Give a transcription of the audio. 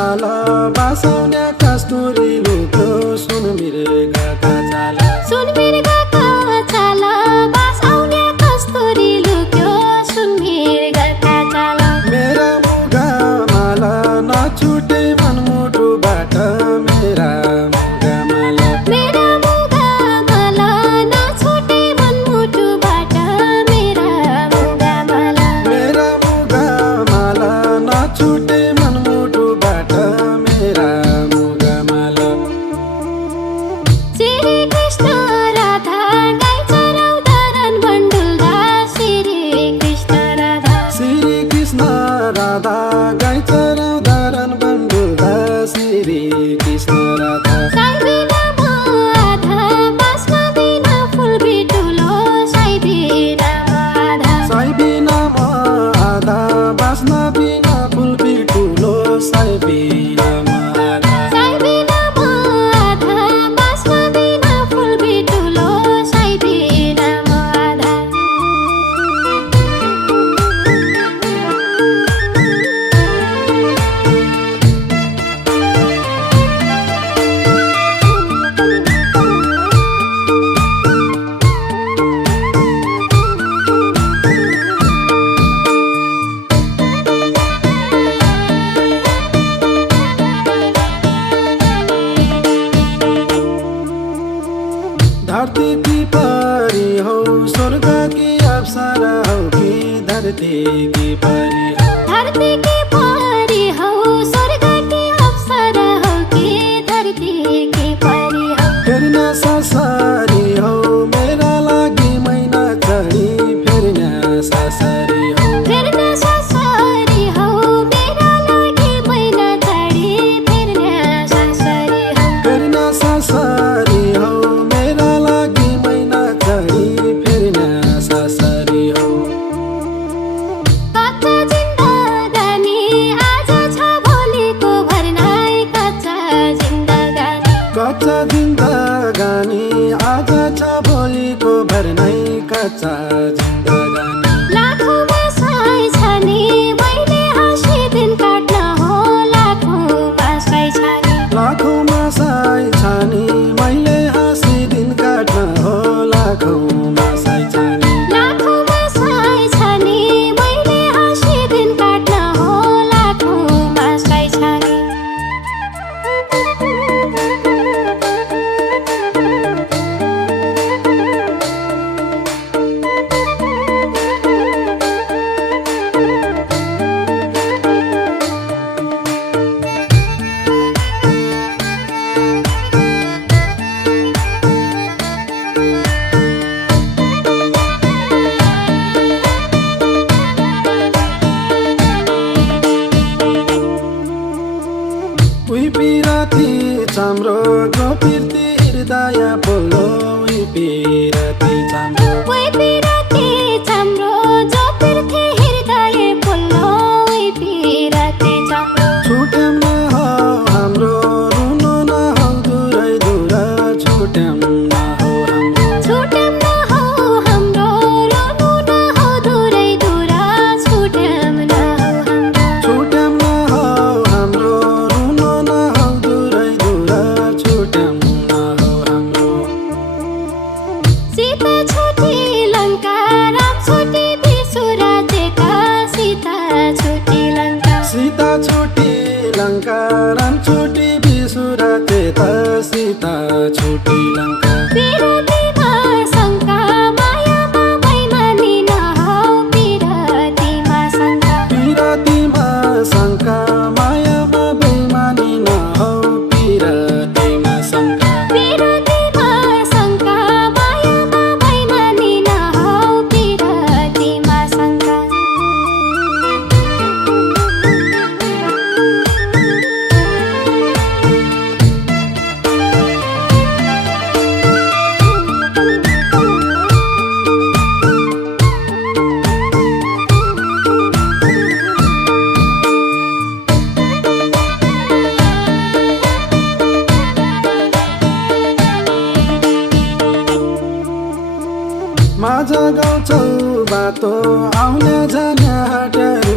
चाला बासाउन्या कस्तुरी लुक्यो सुन मृगका चाला सुन मृगका चाला बासाउन्या कस्तुरी लुक्यो सुन मृगका चाला मेरा मुगा माला नछुटे मनमुटुबाट मेरा मुगा माला मेरा मुगा माला नछुटे मनमुटुबाट मेरा मुगा माला मेरा मुगा माला नछुटे मनमुटुबाट मेरा मुगा माला श्री कृष्ण राधा गाई चराउँदरन् बन्डुल्दा श्री कृष्ण राधा श्री कृष्ण राधा गाई चराउँदरन् बन्डुल्दा श्री कृष्ण राधा साई बिना म आधा बाँसमा बिना फुल बिटुलो साई बिना म आधा साई बिना म आधा बाँच्न बिना फुल बिटुलो साई बिना म आधा साई बिना म आधा बाँसमा बिना फुल बिटुलो साई बिना म आधा धरती की परी हो स्वर्ग की अप्सरा हो कि धरती की परी हो धरती की परी हौ स्वर्ग की अप्सरा हौ कि धरती की परी हौ फेर्न ससरी हो मेरा लागि मैना चढी फेर्न ससरी हो फेर्न ससरी हौ मेरा लागि मैना चढी फेर्न ससरी हौ फेर्न ससरी हो मेरा लागि मैना चढी फेर्न ससरी हो कच्चा जिन्दगानी आज छ भोलिको भर्नाई कच्चा जिन्दगानी कच्चा जिन्दगानी आज छ भोलिको भर्नै कच्चा जिन्दगानी लाखौँमा साई छ नि मैले हाँसी दिन काट्न हो लाखौँमा साई छ नि लाखौँमा साई छानी मैले हाँसी दिन काट्न हो लाखौँमा साई छानी लाखौँमा साई छ नि मैले हाँसी दिन काट्न हो लाखौँमा साई छ नि उही पिराती चाम्रो जो पिर्ती हृदय बोल्लो उही पिराती चाम्रो ओइ पिराती चाम्रो जो पिर्थे हृदय बोल्लो ओइ पिराती चाम्रो छुट्याउन न हो हाम्रो रुनु न हो दुरै दुर छुट्याउन न हो हाम्रो छुट्याउन न हो हाम्रो रुनु न हो दुरै दूर छुट्याउन न हो हाम्रो छुट्याउन न हो हाम्रो रुनु न हो दुरै दुर छुट्याउन न हो हाम्रो सीता छोटी लङ्का राम छोटी विश्वराजेका सीता छोटी लङ्का सीता छोटी लङ्का राम छोटी विसुराते त सीता छोटी लङ्का पिरतीमा शङ्का मायामा बैमानी नहौ पिरतीमा शङ्का पिरातीमा शङ्का मायामा बेइमानी नहौ पिरातीमा शङ्का पिरतीमा शङ्का मायामा बैमानी नहौ पिरतीमा शङ्का माझ गाउँछौ बाटो आउने जाने हटेर